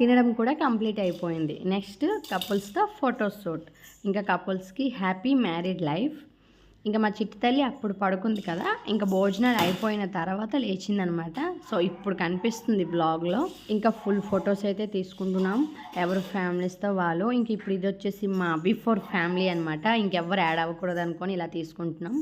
తినడం కూడా కంప్లీట్ అయిపోయింది. నెక్స్ట్ కపుల్స్తో ఫోటో షూట్. ఇంకా కపుల్స్కి హ్యాపీ మ్యారీడ్ లైఫ్. ఇంకా మా చిట్టి తల్లి అప్పుడు పడుకుంది కదా, ఇంకా భోజనాలు అయిపోయిన తర్వాత లేచిందనమాట. సో ఇప్పుడు కనిపిస్తుంది బ్లాగ్లో. ఇంకా ఫుల్ ఫొటోస్ అయితే తీసుకుంటున్నాం, ఎవరు ఫ్యామిలీస్తో వాళ్ళు. ఇంక ఇప్పుడు ఇది వచ్చేసి మా బిఫోర్ ఫ్యామిలీ అనమాట. ఇంకెవ్వరు యాడ్ అవ్వకూడదు అనుకొని ఇలా తీసుకుంటున్నాం.